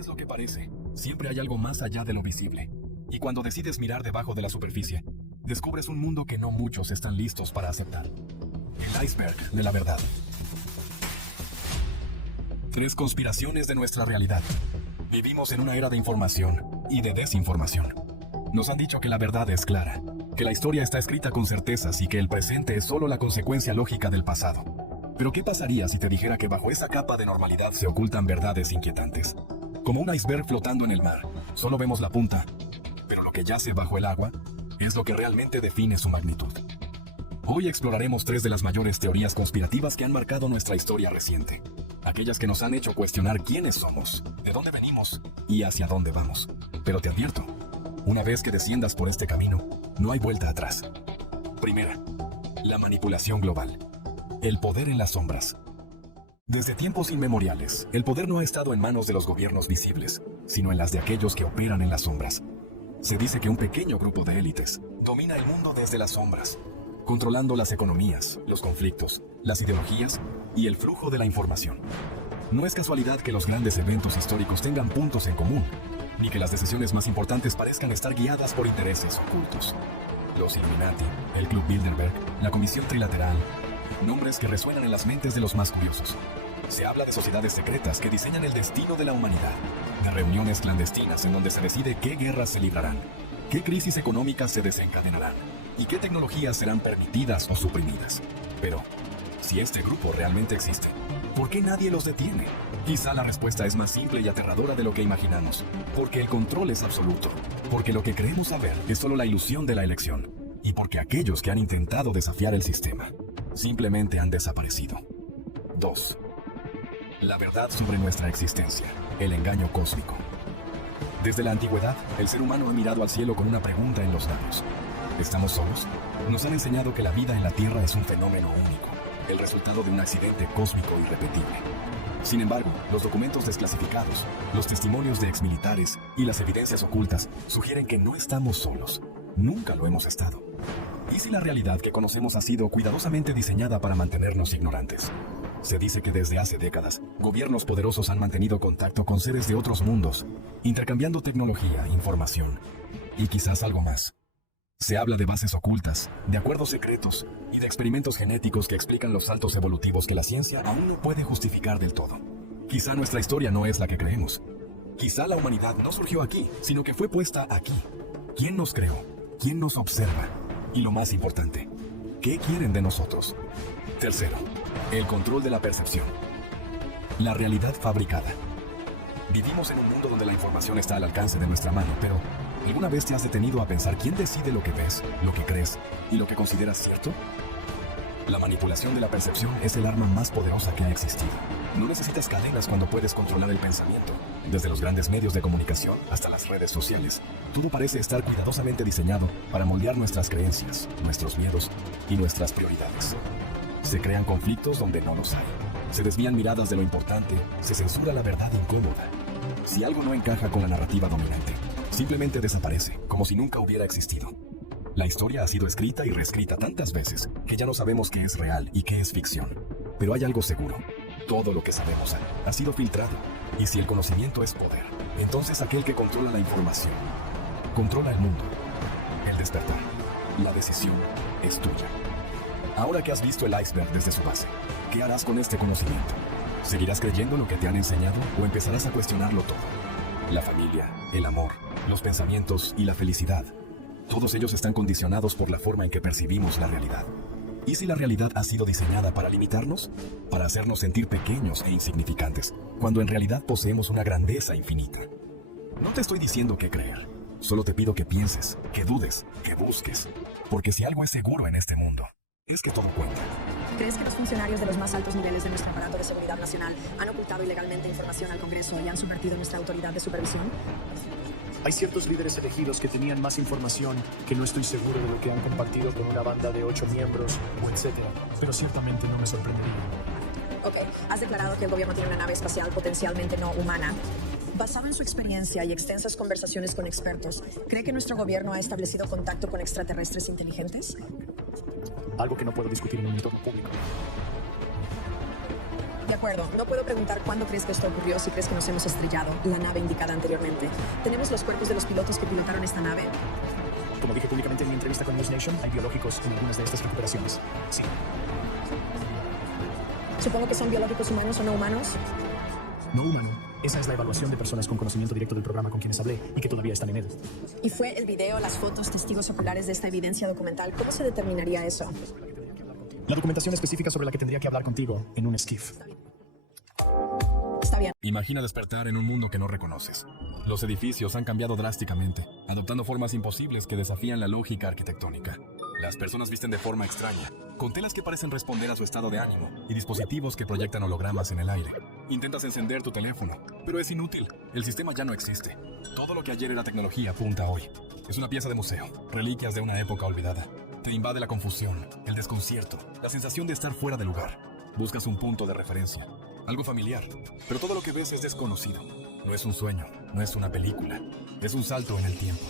es lo que parece. Siempre hay algo más allá de lo visible. Y cuando decides mirar debajo de la superficie, descubres un mundo que no muchos están listos para aceptar. El iceberg de la verdad. 3 conspiraciones de nuestra realidad. Vivimos en una era de información y de desinformación. Nos han dicho que la verdad es clara, que la historia está escrita con certezas y que el presente es solo la consecuencia lógica del pasado. Pero ¿qué pasaría si te dijera que bajo esa capa de normalidad se ocultan verdades inquietantes? Como un iceberg flotando en el mar, solo vemos la punta, pero lo que yace bajo el agua es lo que realmente define su magnitud. Hoy exploraremos 3 de las mayores teorías conspirativas que han marcado nuestra historia reciente. Aquellas que nos han hecho cuestionar quiénes somos, de dónde venimos y hacia dónde vamos. Pero te advierto, una vez que desciendas por este camino, no hay vuelta atrás. Primera, la manipulación global. El poder en las sombras. Desde tiempos inmemoriales, el poder no ha estado en manos de los gobiernos visibles, sino en las de aquellos que operan en las sombras. Se dice que un pequeño grupo de élites domina el mundo desde las sombras, controlando las economías, los conflictos, las ideologías y el flujo de la información. No es casualidad que los grandes eventos históricos tengan puntos en común, ni que las decisiones más importantes parezcan estar guiadas por intereses ocultos. Los Illuminati, el Club Bilderberg, la Comisión Trilateral, nombres que resuenan en las mentes de los más curiosos. Se habla de sociedades secretas que diseñan el destino de la humanidad, de reuniones clandestinas en donde se decide qué guerras se librarán, qué crisis económicas se desencadenarán y qué tecnologías serán permitidas o suprimidas. Pero, si este grupo realmente existe, ¿por qué nadie los detiene? Quizá la respuesta es más simple y aterradora de lo que imaginamos, porque el control es absoluto, porque lo que creemos saber es solo la ilusión de la elección, y porque aquellos que han intentado desafiar el sistema simplemente han desaparecido. 2. La verdad sobre nuestra existencia, el engaño cósmico. Desde la antigüedad, el ser humano ha mirado al cielo con una pregunta en los labios. ¿Estamos solos? Nos han enseñado que la vida en la Tierra es un fenómeno único, el resultado de un accidente cósmico irrepetible. Sin embargo, los documentos desclasificados, los testimonios de exmilitares y las evidencias ocultas sugieren que no estamos solos. Nunca lo hemos estado. ¿Y si la realidad que conocemos ha sido cuidadosamente diseñada para mantenernos ignorantes? Se dice que desde hace décadas, gobiernos poderosos han mantenido contacto con seres de otros mundos, intercambiando tecnología, información y quizás algo más. Se habla de bases ocultas, de acuerdos secretos y de experimentos genéticos que explican los saltos evolutivos que la ciencia aún no puede justificar del todo. Quizá nuestra historia no es la que creemos. Quizá la humanidad no surgió aquí, sino que fue puesta aquí. ¿Quién nos creó? ¿Quién nos observa? Y lo más importante, ¿qué quieren de nosotros? Tercero, el control de la percepción. La realidad fabricada. Vivimos en un mundo donde la información está al alcance de nuestra mano, pero ¿alguna vez te has detenido a pensar quién decide lo que ves, lo que crees y lo que consideras cierto? La manipulación de la percepción es el arma más poderosa que ha existido. No necesitas cadenas cuando puedes controlar el pensamiento. Desde los grandes medios de comunicación hasta las redes sociales, todo parece estar cuidadosamente diseñado para moldear nuestras creencias, nuestros miedos y nuestras prioridades. Se crean conflictos donde no los hay. Se desvían miradas de lo importante, se censura la verdad incómoda. Si algo no encaja con la narrativa dominante, simplemente desaparece, como si nunca hubiera existido. La historia ha sido escrita y reescrita tantas veces que ya no sabemos qué es real y qué es ficción. Pero hay algo seguro. Todo lo que sabemos ha sido filtrado. Y si el conocimiento es poder, entonces aquel que controla la información controla el mundo. El despertar, la decisión es tuya. Ahora que has visto el iceberg desde su base, ¿qué harás con este conocimiento? ¿Seguirás creyendo lo que te han enseñado o empezarás a cuestionarlo todo? La familia, el amor, los pensamientos y la felicidad. Todos ellos están condicionados por la forma en que percibimos la realidad. ¿Y si la realidad ha sido diseñada para limitarnos? Para hacernos sentir pequeños e insignificantes, cuando en realidad poseemos una grandeza infinita. No te estoy diciendo qué creer. Solo te pido que pienses, que dudes, que busques. Porque si algo es seguro en este mundo, es que todo cuenta. ¿Crees que los funcionarios de los más altos niveles de nuestro aparato de seguridad nacional han ocultado ilegalmente información al Congreso y han subvertido nuestra autoridad de supervisión? Hay ciertos líderes elegidos que tenían más información que no estoy seguro de lo que han compartido con una banda de 8 miembros o etcétera, pero ciertamente no me sorprendería. Ok, has declarado que el gobierno tiene una nave espacial potencialmente no humana. Basado en su experiencia y extensas conversaciones con expertos, ¿cree que nuestro gobierno ha establecido contacto con extraterrestres inteligentes? Algo que no puedo discutir en un entorno público. De acuerdo, no puedo preguntar cuándo crees que esto ocurrió si crees que nos hemos estrellado, la nave indicada anteriormente. ¿Tenemos los cuerpos de los pilotos que pilotaron esta nave? Como dije públicamente en mi entrevista con News Nation, hay biológicos en algunas de estas recuperaciones. Sí. Supongo que son biológicos humanos o no humanos. No humano. Esa es la evaluación de personas con conocimiento directo del programa con quienes hablé y que todavía están en él. ¿Y fue el video, las fotos, testigos oculares de esta evidencia documental? ¿Cómo se determinaría eso? La documentación específica sobre la que tendría que hablar contigo en un skiff. Está bien. Imagina despertar en un mundo que no reconoces. Los edificios han cambiado drásticamente, adoptando formas imposibles que desafían la lógica arquitectónica. Las personas visten de forma extraña, con telas que parecen responder a su estado de ánimo y dispositivos que proyectan hologramas en el aire. Intentas encender tu teléfono, pero es inútil. El sistema ya no existe. Todo lo que ayer era tecnología apunta a hoy. Es una pieza de museo, reliquias de una época olvidada. Te invade la confusión, el desconcierto, la sensación de estar fuera de lugar. Buscas un punto de referencia, algo familiar, pero todo lo que ves es desconocido. No es un sueño, no es una película, es un salto en el tiempo.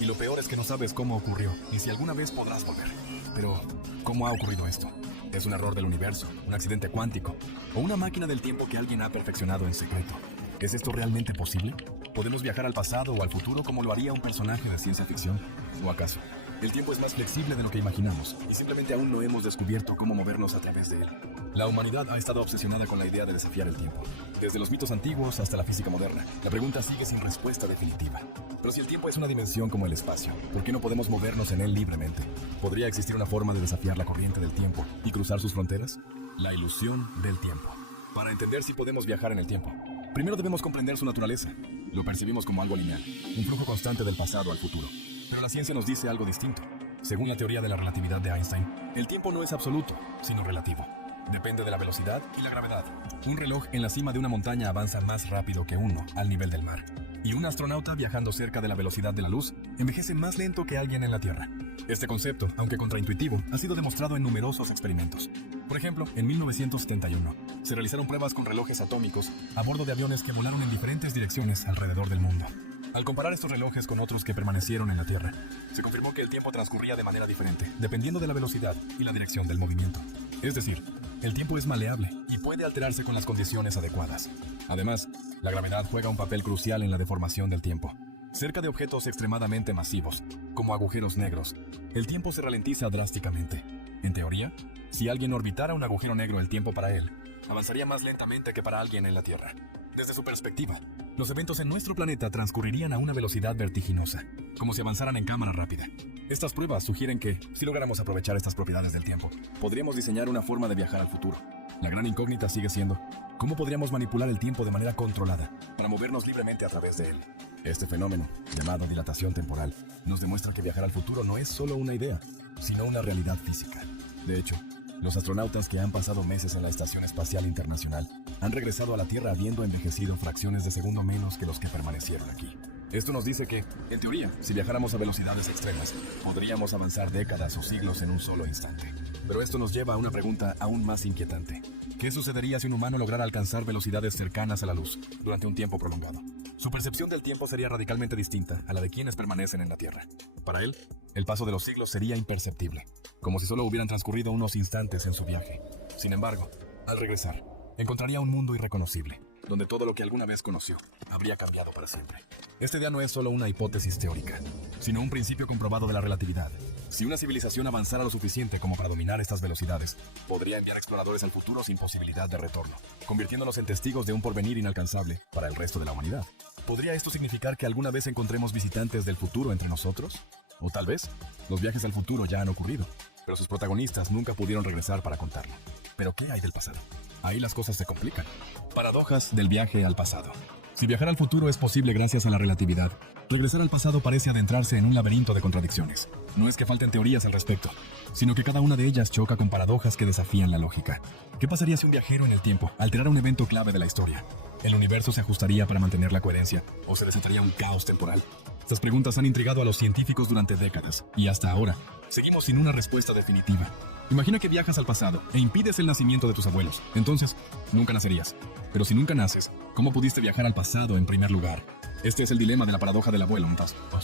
Y lo peor es que no sabes cómo ocurrió, ni si alguna vez podrás volver. Pero, ¿cómo ha ocurrido esto? ¿Es un error del universo, un accidente cuántico, o una máquina del tiempo que alguien ha perfeccionado en secreto? ¿Es esto realmente posible? ¿Podemos viajar al pasado o al futuro como lo haría un personaje de ciencia ficción? ¿O acaso el tiempo es más flexible de lo que imaginamos y simplemente aún no hemos descubierto cómo movernos a través de él? La humanidad ha estado obsesionada con la idea de desafiar el tiempo. Desde los mitos antiguos hasta la física moderna, la pregunta sigue sin respuesta definitiva. Pero si el tiempo es una dimensión como el espacio, ¿por qué no podemos movernos en él libremente? ¿Podría existir una forma de desafiar la corriente del tiempo y cruzar sus fronteras? La ilusión del tiempo. Para entender si podemos viajar en el tiempo, primero debemos comprender su naturaleza. Lo percibimos como algo lineal, un flujo constante del pasado al futuro. Pero la ciencia nos dice algo distinto. Según la teoría de la relatividad de Einstein, el tiempo no es absoluto, sino relativo. Depende de la velocidad y la gravedad. Un reloj en la cima de una montaña avanza más rápido que uno al nivel del mar. Y un astronauta viajando cerca de la velocidad de la luz envejece más lento que alguien en la Tierra. Este concepto, aunque contraintuitivo, ha sido demostrado en numerosos experimentos. Por ejemplo, en 1971, se realizaron pruebas con relojes atómicos a bordo de aviones que volaron en diferentes direcciones alrededor del mundo. Al comparar estos relojes con otros que permanecieron en la Tierra, se confirmó que el tiempo transcurría de manera diferente, dependiendo de la velocidad y la dirección del movimiento. Es decir, el tiempo es maleable y puede alterarse con las condiciones adecuadas. Además, la gravedad juega un papel crucial en la deformación del tiempo. Cerca de objetos extremadamente masivos, como agujeros negros, el tiempo se ralentiza drásticamente. En teoría, si alguien orbitara un agujero negro, el tiempo para él avanzaría más lentamente que para alguien en la Tierra. Desde su perspectiva, los eventos en nuestro planeta transcurrirían a una velocidad vertiginosa, como si avanzaran en cámara rápida. Estas pruebas sugieren que, si lográramos aprovechar estas propiedades del tiempo, podríamos diseñar una forma de viajar al futuro. La gran incógnita sigue siendo, ¿cómo podríamos manipular el tiempo de manera controlada para movernos libremente a través de él? Este fenómeno, llamado dilatación temporal, nos demuestra que viajar al futuro no es solo una idea, sino una realidad física. De hecho, los astronautas que han pasado meses en la Estación Espacial Internacional han regresado a la Tierra habiendo envejecido fracciones de segundo menos que los que permanecieron aquí. Esto nos dice que, en teoría, si viajáramos a velocidades extremas, podríamos avanzar décadas o siglos en un solo instante. Pero esto nos lleva a una pregunta aún más inquietante. ¿Qué sucedería si un humano lograra alcanzar velocidades cercanas a la luz durante un tiempo prolongado? Su percepción del tiempo sería radicalmente distinta a la de quienes permanecen en la Tierra. Para él, el paso de los siglos sería imperceptible, como si solo hubieran transcurrido unos instantes en su viaje. Sin embargo, al regresar, encontraría un mundo irreconocible, donde todo lo que alguna vez conoció habría cambiado para siempre. Esta idea no es solo una hipótesis teórica, sino un principio comprobado de la relatividad. Si una civilización avanzara lo suficiente como para dominar estas velocidades, podría enviar exploradores al futuro sin posibilidad de retorno, convirtiéndonos en testigos de un porvenir inalcanzable para el resto de la humanidad. ¿Podría esto significar que alguna vez encontremos visitantes del futuro entre nosotros? O tal vez, los viajes al futuro ya han ocurrido, pero sus protagonistas nunca pudieron regresar para contarlo. ¿Pero qué hay del pasado? Ahí las cosas se complican. Paradojas del viaje al pasado. Si viajar al futuro es posible gracias a la relatividad, regresar al pasado parece adentrarse en un laberinto de contradicciones. No es que falten teorías al respecto, sino que cada una de ellas choca con paradojas que desafían la lógica. ¿Qué pasaría si un viajero en el tiempo alterara un evento clave de la historia? ¿El universo se ajustaría para mantener la coherencia o se desataría un caos temporal? Estas preguntas han intrigado a los científicos durante décadas, y hasta ahora, seguimos sin una respuesta definitiva. Imagina que viajas al pasado e impides el nacimiento de tus abuelos. Entonces, nunca nacerías. Pero si nunca naces, ¿cómo pudiste viajar al pasado en primer lugar? Este es el dilema de la paradoja del abuelo,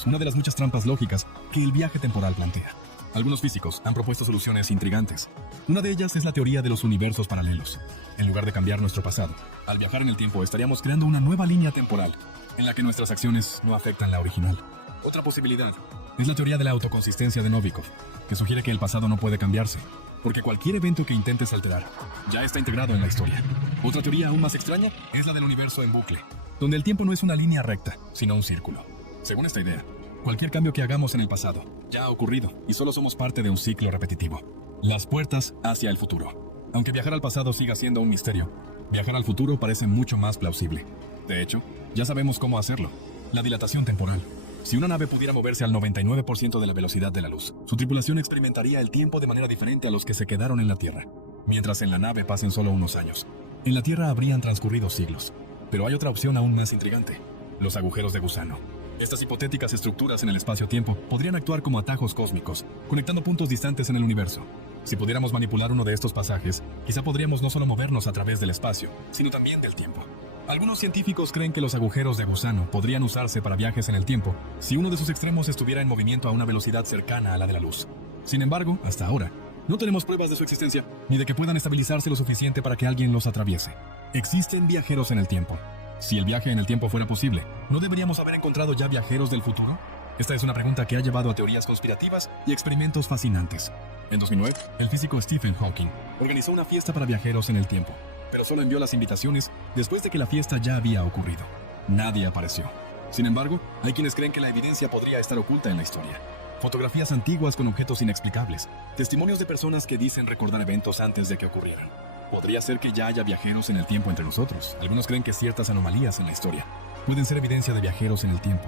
una de las muchas trampas lógicas que el viaje temporal plantea. Algunos físicos han propuesto soluciones intrigantes. Una de ellas es la teoría de los universos paralelos. En lugar de cambiar nuestro pasado, al viajar en el tiempo estaríamos creando una nueva línea temporal en la que nuestras acciones no afectan la original. Otra posibilidad es la teoría de la autoconsistencia de Novikov, que sugiere que el pasado no puede cambiarse, porque cualquier evento que intentes alterar ya está integrado en la historia. Otra teoría aún más extraña es la del universo en bucle, donde el tiempo no es una línea recta, sino un círculo. Según esta idea, cualquier cambio que hagamos en el pasado ya ha ocurrido y solo somos parte de un ciclo repetitivo. Las puertas hacia el futuro. Aunque viajar al pasado siga siendo un misterio, viajar al futuro parece mucho más plausible. De hecho, ya sabemos cómo hacerlo. La dilatación temporal. Si una nave pudiera moverse al 99% de la velocidad de la luz, su tripulación experimentaría el tiempo de manera diferente a los que se quedaron en la Tierra, mientras en la nave pasen solo unos años. En la Tierra habrían transcurrido siglos. Pero hay otra opción aún más intrigante: los agujeros de gusano. Estas hipotéticas estructuras en el espacio-tiempo podrían actuar como atajos cósmicos, conectando puntos distantes en el universo. Si pudiéramos manipular uno de estos pasajes, quizá podríamos no solo movernos a través del espacio, sino también del tiempo. Algunos científicos creen que los agujeros de gusano podrían usarse para viajes en el tiempo si uno de sus extremos estuviera en movimiento a una velocidad cercana a la de la luz. Sin embargo, hasta ahora, no tenemos pruebas de su existencia, ni de que puedan estabilizarse lo suficiente para que alguien los atraviese. Existen viajeros en el tiempo. Si el viaje en el tiempo fuera posible, ¿no deberíamos haber encontrado ya viajeros del futuro? Esta es una pregunta que ha llevado a teorías conspirativas y experimentos fascinantes. En 2009, el físico Stephen Hawking organizó una fiesta para viajeros en el tiempo, pero solo envió las invitaciones después de que la fiesta ya había ocurrido. Nadie apareció. Sin embargo, hay quienes creen que la evidencia podría estar oculta en la historia. Fotografías antiguas con objetos inexplicables, testimonios de personas que dicen recordar eventos antes de que ocurrieran. Podría ser que ya haya viajeros en el tiempo entre nosotros. Algunos creen que ciertas anomalías en la historia pueden ser evidencia de viajeros en el tiempo.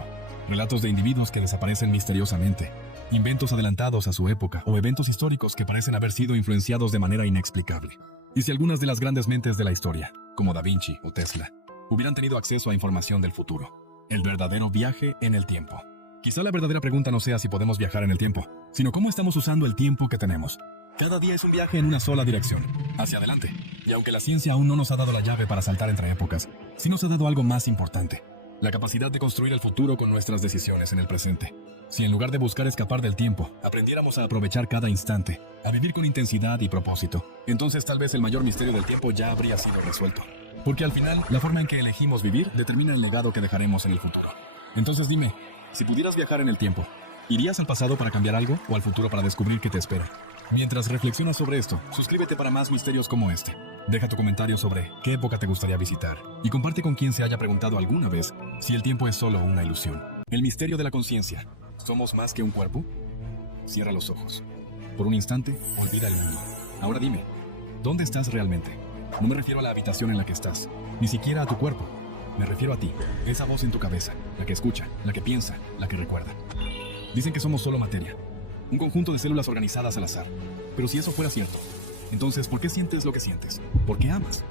Relatos de individuos que desaparecen misteriosamente, inventos adelantados a su época o eventos históricos que parecen haber sido influenciados de manera inexplicable. Y si algunas de las grandes mentes de la historia, como Da Vinci o Tesla, hubieran tenido acceso a información del futuro. El verdadero viaje en el tiempo. Quizá la verdadera pregunta no sea si podemos viajar en el tiempo, sino cómo estamos usando el tiempo que tenemos. Cada día es un viaje en una sola dirección, hacia adelante. Y aunque la ciencia aún no nos ha dado la llave para saltar entre épocas, sí nos ha dado algo más importante: la capacidad de construir el futuro con nuestras decisiones en el presente. Si en lugar de buscar escapar del tiempo, aprendiéramos a aprovechar cada instante, a vivir con intensidad y propósito, entonces tal vez el mayor misterio del tiempo ya habría sido resuelto. Porque al final, la forma en que elegimos vivir determina el legado que dejaremos en el futuro. Entonces dime, si pudieras viajar en el tiempo, ¿irías al pasado para cambiar algo o al futuro para descubrir qué te espera? Mientras reflexionas sobre esto, suscríbete para más misterios como este. Deja tu comentario sobre qué época te gustaría visitar y comparte con quien se haya preguntado alguna vez si el tiempo es solo una ilusión. El misterio de la conciencia. ¿Somos más que un cuerpo? Cierra los ojos. Por un instante, olvida el mundo. Ahora dime, ¿dónde estás realmente? No me refiero a la habitación en la que estás, ni siquiera a tu cuerpo. Me refiero a ti, esa voz en tu cabeza, la que escucha, la que piensa, la que recuerda. Dicen que somos solo materia, un conjunto de células organizadas al azar. Pero si eso fuera cierto, entonces, ¿por qué sientes lo que sientes? ¿Por qué amas?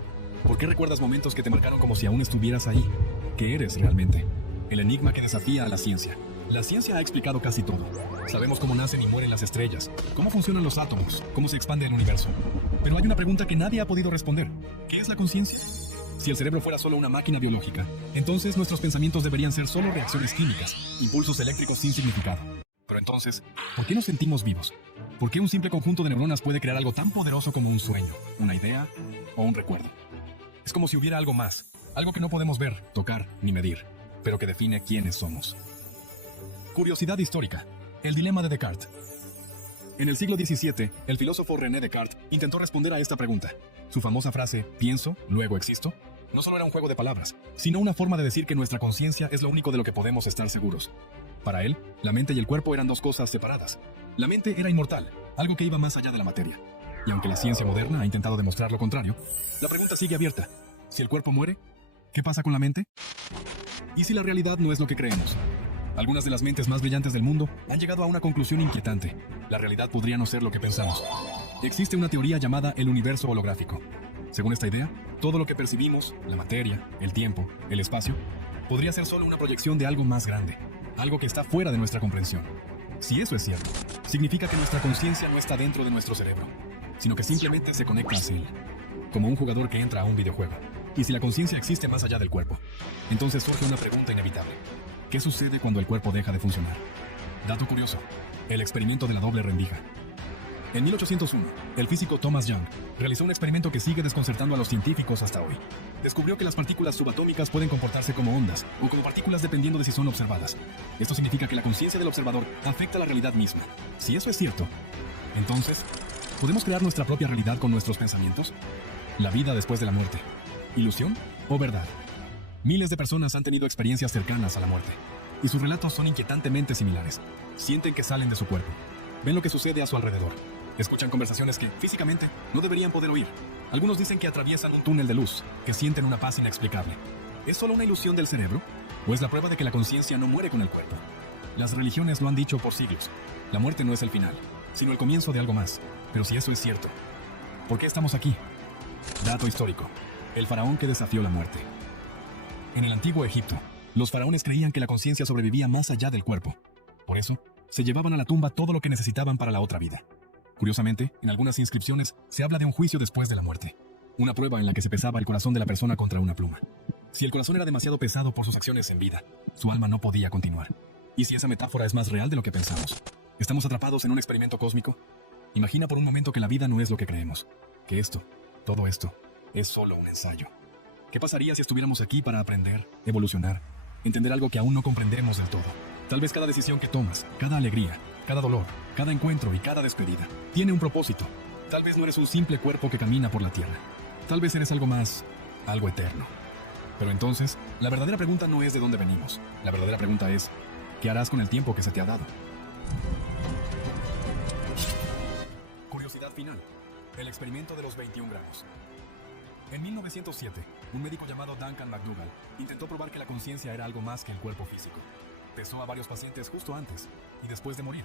¿Por qué recuerdas momentos que te marcaron como si aún estuvieras ahí? ¿Qué eres realmente? El enigma que desafía a la ciencia. La ciencia ha explicado casi todo. Sabemos cómo nacen y mueren las estrellas, cómo funcionan los átomos, cómo se expande el universo. Pero hay una pregunta que nadie ha podido responder. ¿Qué es la conciencia? Si el cerebro fuera solo una máquina biológica, entonces nuestros pensamientos deberían ser solo reacciones químicas, impulsos eléctricos sin significado. Pero entonces, ¿por qué nos sentimos vivos? ¿Por qué un simple conjunto de neuronas puede crear algo tan poderoso como un sueño, una idea o un recuerdo? Es como si hubiera algo más, algo que no podemos ver, tocar ni medir, pero que define quiénes somos. Curiosidad histórica. El dilema de Descartes. En el siglo XVII, el filósofo René Descartes intentó responder a esta pregunta. Su famosa frase, pienso, luego existo, no solo era un juego de palabras, sino una forma de decir que nuestra conciencia es lo único de lo que podemos estar seguros. Para él, la mente y el cuerpo eran dos cosas separadas. La mente era inmortal, algo que iba más allá de la materia. Y aunque la ciencia moderna ha intentado demostrar lo contrario, la pregunta sigue abierta. Si el cuerpo muere, ¿qué pasa con la mente? ¿Y si la realidad no es lo que creemos? Algunas de las mentes más brillantes del mundo han llegado a una conclusión inquietante. La realidad podría no ser lo que pensamos. Existe una teoría llamada el universo holográfico. Según esta idea, todo lo que percibimos, la materia, el tiempo, el espacio, podría ser solo una proyección de algo más grande, algo que está fuera de nuestra comprensión. Si eso es cierto, significa que nuestra conciencia no está dentro de nuestro cerebro, sino que simplemente se conecta hacia él, como un jugador que entra a un videojuego. Y si la conciencia existe más allá del cuerpo, entonces surge una pregunta inevitable. ¿Qué sucede cuando el cuerpo deja de funcionar? Dato curioso. El experimento de la doble rendija. En 1801, el físico Thomas Young realizó un experimento que sigue desconcertando a los científicos hasta hoy. Descubrió que las partículas subatómicas pueden comportarse como ondas o como partículas dependiendo de si son observadas. Esto significa que la conciencia del observador afecta la realidad misma. Si eso es cierto, entonces, ¿podemos crear nuestra propia realidad con nuestros pensamientos? ¿La vida después de la muerte? ¿Ilusión o verdad? Miles de personas han tenido experiencias cercanas a la muerte, y sus relatos son inquietantemente similares. Sienten que salen de su cuerpo, ven lo que sucede a su alrededor, escuchan conversaciones que, físicamente, no deberían poder oír. Algunos dicen que atraviesan un túnel de luz, que sienten una paz inexplicable. ¿Es solo una ilusión del cerebro? ¿O es la prueba de que la conciencia no muere con el cuerpo? Las religiones lo han dicho por siglos. La muerte no es el final, sino el comienzo de algo más. Pero si eso es cierto, ¿por qué estamos aquí? Dato histórico. El faraón que desafió la muerte. En el antiguo Egipto, los faraones creían que la conciencia sobrevivía más allá del cuerpo. Por eso, se llevaban a la tumba todo lo que necesitaban para la otra vida. Curiosamente, en algunas inscripciones se habla de un juicio después de la muerte. Una prueba en la que se pesaba el corazón de la persona contra una pluma. Si el corazón era demasiado pesado por sus acciones en vida, su alma no podía continuar. ¿Y si esa metáfora es más real de lo que pensamos? ¿Estamos atrapados en un experimento cósmico? Imagina por un momento que la vida no es lo que creemos. Que todo esto, es solo un ensayo. ¿Qué pasaría si estuviéramos aquí para aprender, evolucionar, entender algo que aún no comprendemos del todo? Tal vez cada decisión que tomas, cada alegría, cada dolor, cada encuentro y cada despedida tiene un propósito. Tal vez no eres un simple cuerpo que camina por la tierra. Tal vez eres algo más, algo eterno. Pero entonces, la verdadera pregunta no es de dónde venimos. La verdadera pregunta es, ¿qué harás con el tiempo que se te ha dado? Curiosidad final. El experimento de los 21 gramos. En 1907, un médico llamado Duncan McDougall intentó probar que la conciencia era algo más que el cuerpo físico. Pesó a varios pacientes justo antes y después de morir,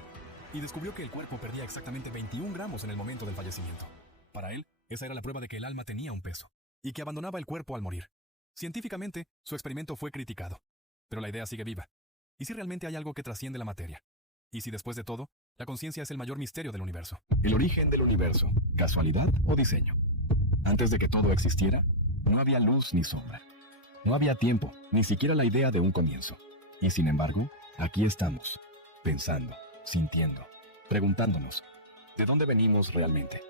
y descubrió que el cuerpo perdía exactamente 21 gramos en el momento del fallecimiento. Para él, esa era la prueba de que el alma tenía un peso, y que abandonaba el cuerpo al morir. Científicamente, su experimento fue criticado, pero la idea sigue viva. ¿Y si realmente hay algo que trasciende la materia? ¿Y si después de todo, la conciencia es el mayor misterio del universo? El origen del universo, ¿casualidad o diseño? Antes de que todo existiera, no había luz ni sombra. No había tiempo, ni siquiera la idea de un comienzo. Y sin embargo, aquí estamos, pensando, sintiendo, preguntándonos, ¿de dónde venimos realmente?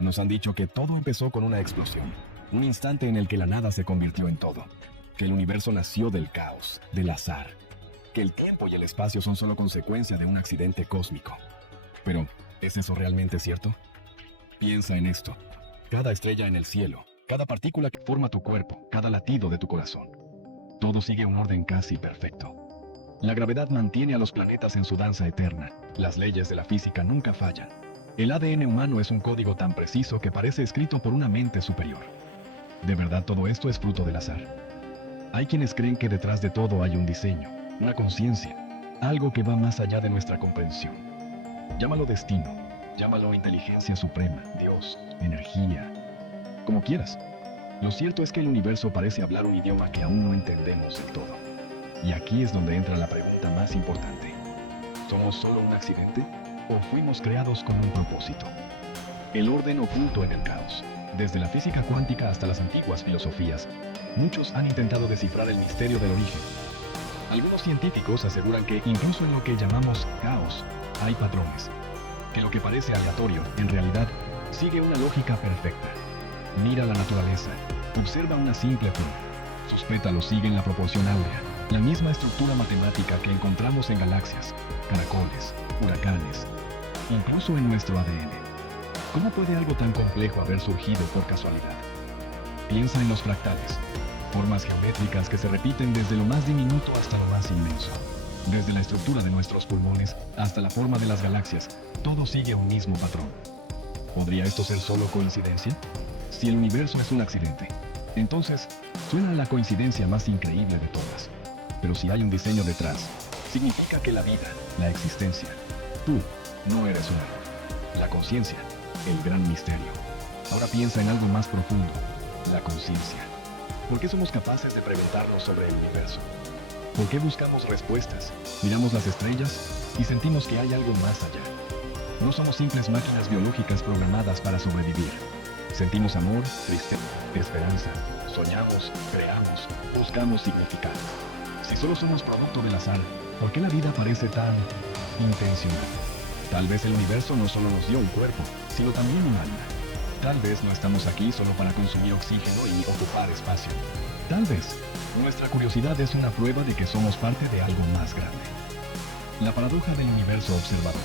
Nos han dicho que todo empezó con una explosión, un instante en el que la nada se convirtió en todo, que el universo nació del caos, del azar, que el tiempo y el espacio son solo consecuencia de un accidente cósmico. Pero, ¿es eso realmente cierto? Piensa en esto. Cada estrella en el cielo, cada partícula que forma tu cuerpo, cada latido de tu corazón. Todo sigue un orden casi perfecto. La gravedad mantiene a los planetas en su danza eterna. Las leyes de la física nunca fallan. El ADN humano es un código tan preciso que parece escrito por una mente superior. ¿De verdad todo esto es fruto del azar? Hay quienes creen que detrás de todo hay un diseño, una conciencia, algo que va más allá de nuestra comprensión. Llámalo destino, llámalo inteligencia suprema, Dios, energía, como quieras. Lo cierto es que el universo parece hablar un idioma que aún no entendemos del todo. Y aquí es donde entra la pregunta más importante. ¿Somos solo un accidente o fuimos creados con un propósito? El orden oculto en el caos. Desde la física cuántica hasta las antiguas filosofías, muchos han intentado descifrar el misterio del origen. Algunos científicos aseguran que incluso en lo que llamamos caos hay patrones, que lo que parece aleatorio, en realidad, sigue una lógica perfecta. Mira la naturaleza, observa una simple flor. Sus pétalos siguen la proporción áurea, la misma estructura matemática que encontramos en galaxias, caracoles, huracanes, incluso en nuestro ADN. ¿Cómo puede algo tan complejo haber surgido por casualidad? Piensa en los fractales, formas geométricas que se repiten desde lo más diminuto hasta lo más inmenso. Desde la estructura de nuestros pulmones hasta la forma de las galaxias, todo sigue un mismo patrón. ¿Podría esto ser solo coincidencia? Si el universo es un accidente, entonces suena a la coincidencia más increíble de todas. Pero si hay un diseño detrás, significa que la vida, la existencia, tú, no eres un error. La conciencia, el gran misterio. Ahora piensa en algo más profundo, la conciencia. ¿Por qué somos capaces de preguntarnos sobre el universo? ¿Por qué buscamos respuestas? Miramos las estrellas y sentimos que hay algo más allá. No somos simples máquinas biológicas programadas para sobrevivir. Sentimos amor, tristeza, esperanza. Soñamos, creamos, buscamos significado. Si solo somos producto del azar, ¿por qué la vida parece tan intencional? Tal vez el universo no solo nos dio un cuerpo, sino también un alma. Tal vez no estamos aquí solo para consumir oxígeno y ocupar espacio. Tal vez nuestra curiosidad es una prueba de que somos parte de algo más grande. La paradoja del universo observador.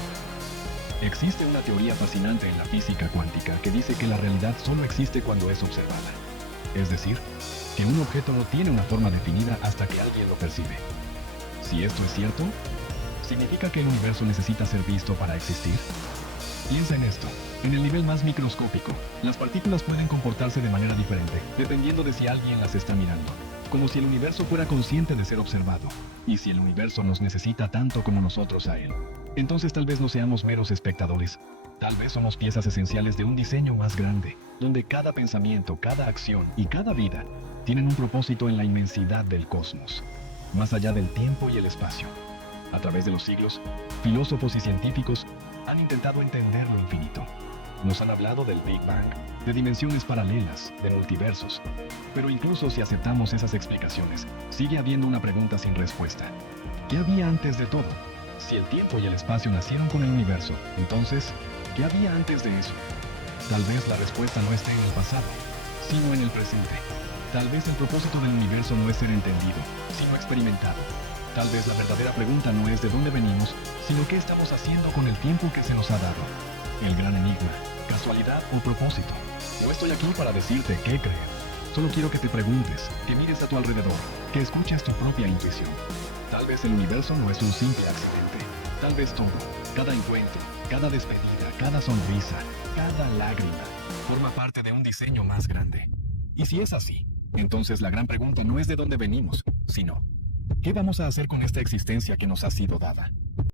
Existe una teoría fascinante en la física cuántica que dice que la realidad solo existe cuando es observada. Es decir, que un objeto no tiene una forma definida hasta que alguien lo percibe. Si esto es cierto, ¿significa que el universo necesita ser visto para existir? Piensa en esto. En el nivel más microscópico, las partículas pueden comportarse de manera diferente, dependiendo de si alguien las está mirando. Como si el universo fuera consciente de ser observado. Y si el universo nos necesita tanto como nosotros a él, entonces tal vez no seamos meros espectadores. Tal vez somos piezas esenciales de un diseño más grande, donde cada pensamiento, cada acción y cada vida tienen un propósito en la inmensidad del cosmos, más allá del tiempo y el espacio. A través de los siglos, filósofos y científicos han intentado entender lo infinito. Nos han hablado del Big Bang, de dimensiones paralelas, de multiversos. Pero incluso si aceptamos esas explicaciones, sigue habiendo una pregunta sin respuesta. ¿Qué había antes de todo? Si el tiempo y el espacio nacieron con el universo, entonces, ¿qué había antes de eso? Tal vez la respuesta no esté en el pasado, sino en el presente. Tal vez el propósito del universo no es ser entendido, sino experimentado. Tal vez la verdadera pregunta no es de dónde venimos, sino qué estamos haciendo con el tiempo que se nos ha dado. El gran enigma, casualidad o propósito. No estoy aquí para decirte qué creer. Solo quiero que te preguntes, que mires a tu alrededor, que escuches tu propia intuición. Tal vez el universo no es un simple accidente. Tal vez todo, cada encuentro, cada despedida, cada sonrisa, cada lágrima, forma parte de un diseño más grande. Y si es así, entonces la gran pregunta no es de dónde venimos, sino, ¿qué vamos a hacer con esta existencia que nos ha sido dada?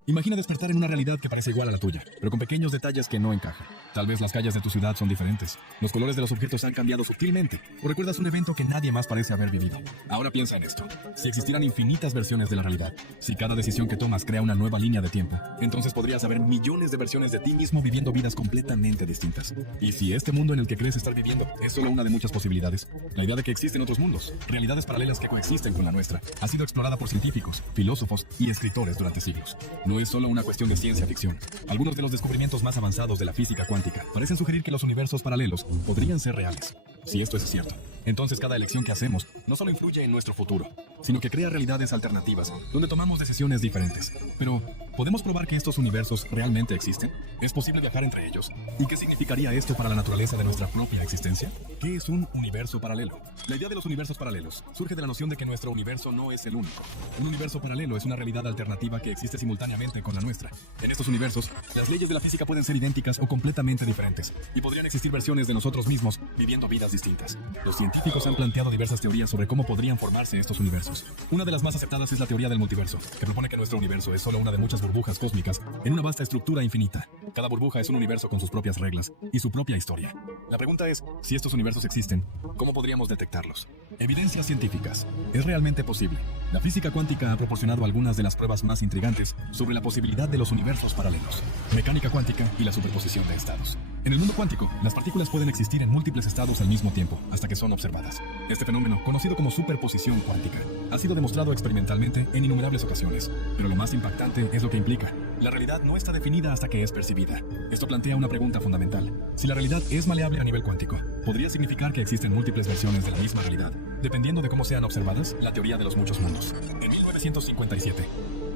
Imagina despertar en una realidad que parece igual a la tuya, pero con pequeños detalles que no encajan. Tal vez las calles de tu ciudad son diferentes, los colores de los objetos han cambiado sutilmente, o recuerdas un evento que nadie más parece haber vivido. Ahora piensa en esto. Si existieran infinitas versiones de la realidad, si cada decisión que tomas crea una nueva línea de tiempo, entonces podrías haber millones de versiones de ti mismo viviendo vidas completamente distintas. Y si este mundo en el que crees estar viviendo es solo una de muchas posibilidades, la idea de que existen otros mundos, realidades paralelas que coexisten con la nuestra, ha sido explorada por científicos, filósofos y escritores durante siglos. No es solo una cuestión de ciencia ficción. Algunos de los descubrimientos más avanzados de la física cuántica parecen sugerir que los universos paralelos podrían ser reales. Si esto es cierto, entonces cada elección que hacemos no solo influye en nuestro futuro, sino que crea realidades alternativas donde tomamos decisiones diferentes. Pero, ¿podemos probar que estos universos realmente existen? ¿Es posible viajar entre ellos? ¿Y qué significaría esto para la naturaleza de nuestra propia existencia? ¿Qué es un universo paralelo? La idea de los universos paralelos surge de la noción de que nuestro universo no es el único. Un universo paralelo es una realidad alternativa que existe simultáneamente con la nuestra. En estos universos, las leyes de la física pueden ser idénticas o completamente diferentes, y podrían existir versiones de nosotros mismos viviendo vidas distintas. Los científicos han planteado diversas teorías sobre cómo podrían formarse estos universos. Una de las más aceptadas es la teoría del multiverso, que propone que nuestro universo es solo una de muchas burbujas cósmicas en una vasta estructura infinita. Cada burbuja es un universo con sus propias reglas y su propia historia. La pregunta es, si estos universos existen, ¿cómo podríamos detectarlos? Evidencias científicas. ¿Es realmente posible? La física cuántica ha proporcionado algunas de las pruebas más intrigantes sobre la posibilidad de los universos paralelos. Mecánica cuántica y la superposición de estados. En el mundo cuántico, las partículas pueden existir en múltiples estados al mismo tiempo, hasta que son observadas. Este fenómeno, conocido como superposición cuántica, ha sido demostrado experimentalmente en innumerables ocasiones, pero lo más impactante es lo que implica. La realidad no está definida hasta que es percibida. Esto plantea una pregunta fundamental. Si la realidad es maleable a nivel cuántico, ¿podría significar que existen múltiples versiones de la misma realidad, dependiendo de cómo sean observadas? La teoría de los muchos mundos. En 1957,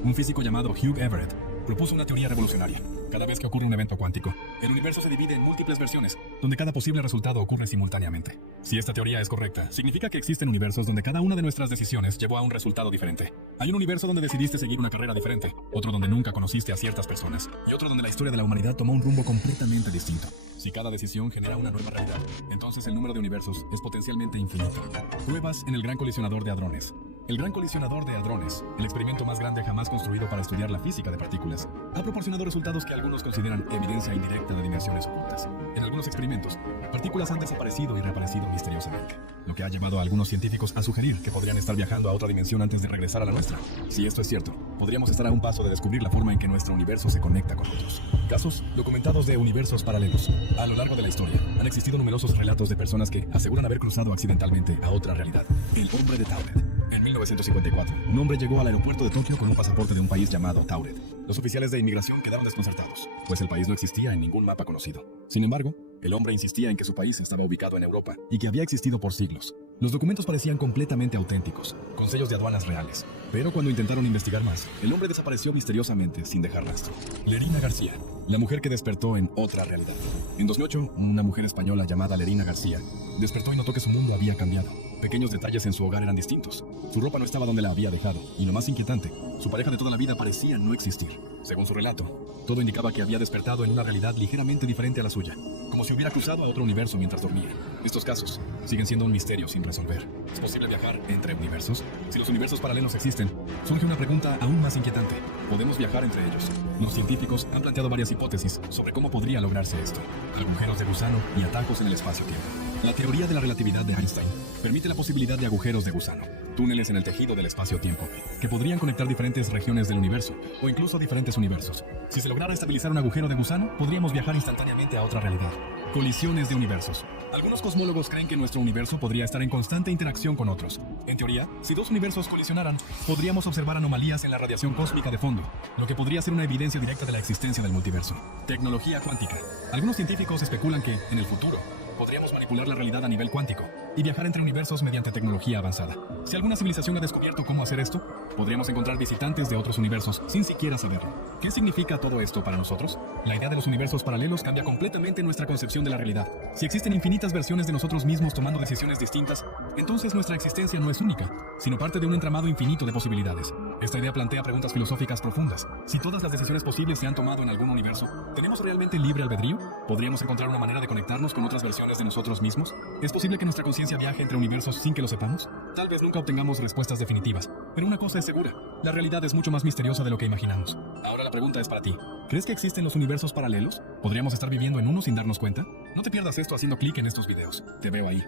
un físico llamado Hugh Everett propuso una teoría revolucionaria. Cada vez que ocurre un evento cuántico, el universo se divide en múltiples versiones, donde cada posible resultado ocurre simultáneamente. Si esta teoría es correcta, significa que existen universos donde cada una de nuestras decisiones llevó a un resultado diferente. Hay un universo donde decidiste seguir una carrera diferente, otro donde nunca conociste a ciertas personas, y otro donde la historia de la humanidad tomó un rumbo completamente distinto. Si cada decisión genera una nueva realidad, entonces el número de universos es potencialmente infinito. Pruebas en el Gran Colisionador de Hadrones. El Gran Colisionador de Hadrones, el experimento más grande jamás construido para estudiar la física de partículas, ha proporcionado resultados que algunos consideran evidencia indirecta de dimensiones ocultas. En algunos experimentos, partículas han desaparecido y reaparecido misteriosamente, lo que ha llevado a algunos científicos a sugerir que podrían estar viajando a otra dimensión antes de regresar a la nuestra. Si esto es cierto, podríamos estar a un paso de descubrir la forma en que nuestro universo se conecta con otros. Casos documentados de universos paralelos. A lo largo de la historia, han existido numerosos relatos de personas que aseguran haber cruzado accidentalmente a otra realidad. El hombre de Tauret. En 1954, un hombre llegó al aeropuerto de Tokio con un pasaporte de un país llamado Tauret. Los oficiales de inmigración quedaron desconcertados, pues el país no existía en ningún mapa conocido. Sin embargo, el hombre insistía en que su país estaba ubicado en Europa y que había existido por siglos. Los documentos parecían completamente auténticos, con sellos de aduanas reales. Pero cuando intentaron investigar más, el hombre desapareció misteriosamente sin dejar rastro. Lerina García, la mujer que despertó en otra realidad. En 2008, una mujer española llamada Lerina García despertó y notó que su mundo había cambiado. Pequeños detalles en su hogar eran distintos. Su ropa no estaba donde la había dejado, y lo más inquietante, su pareja de toda la vida parecía no existir. Según su relato, todo indicaba que había despertado en una realidad ligeramente diferente a la suya, como si hubiera cruzado a otro universo mientras dormía. Estos casos siguen siendo un misterio sin resolver. ¿Es posible viajar entre universos? Si los universos paralelos existen, surge una pregunta aún más inquietante. ¿Podemos viajar entre ellos? Los científicos han planteado varias hipótesis sobre cómo podría lograrse esto. Agujeros de gusano y atajos en el espacio-tiempo. La teoría de la relatividad de Einstein permite la posibilidad de agujeros de gusano, túneles en el tejido del espacio-tiempo, que podrían conectar diferentes regiones del universo, o incluso diferentes universos. Si se lograra estabilizar un agujero de gusano, podríamos viajar instantáneamente a otra realidad. Colisiones de universos. Algunos cosmólogos creen que nuestro universo podría estar en constante interacción con otros. En teoría, si dos universos colisionaran, podríamos observar anomalías en la radiación cósmica de fondo, lo que podría ser una evidencia directa de la existencia del multiverso. Tecnología cuántica. Algunos científicos especulan que, en el futuro, podríamos manipular la realidad a nivel cuántico y viajar entre universos mediante tecnología avanzada. Si alguna civilización ha descubierto cómo hacer esto, podríamos encontrar visitantes de otros universos sin siquiera saberlo. ¿Qué significa todo esto para nosotros? La idea de los universos paralelos cambia completamente nuestra concepción de la realidad. Si existen infinitas versiones de nosotros mismos tomando decisiones distintas, entonces nuestra existencia no es única, sino parte de un entramado infinito de posibilidades. Esta idea plantea preguntas filosóficas profundas. Si todas las decisiones posibles se han tomado en algún universo, ¿tenemos realmente libre albedrío? ¿Podríamos encontrar una manera de conectarnos con otras versiones de nosotros mismos? ¿Es posible que nuestra conciencia viaje entre universos sin que lo sepamos? Tal vez nunca obtengamos respuestas definitivas, pero una cosa es segura: la realidad es mucho más misteriosa de lo que imaginamos. Ahora la pregunta es para ti. ¿Crees que existen los universos paralelos? ¿Podríamos estar viviendo en uno sin darnos cuenta? No te pierdas esto haciendo clic en estos videos. Te veo ahí.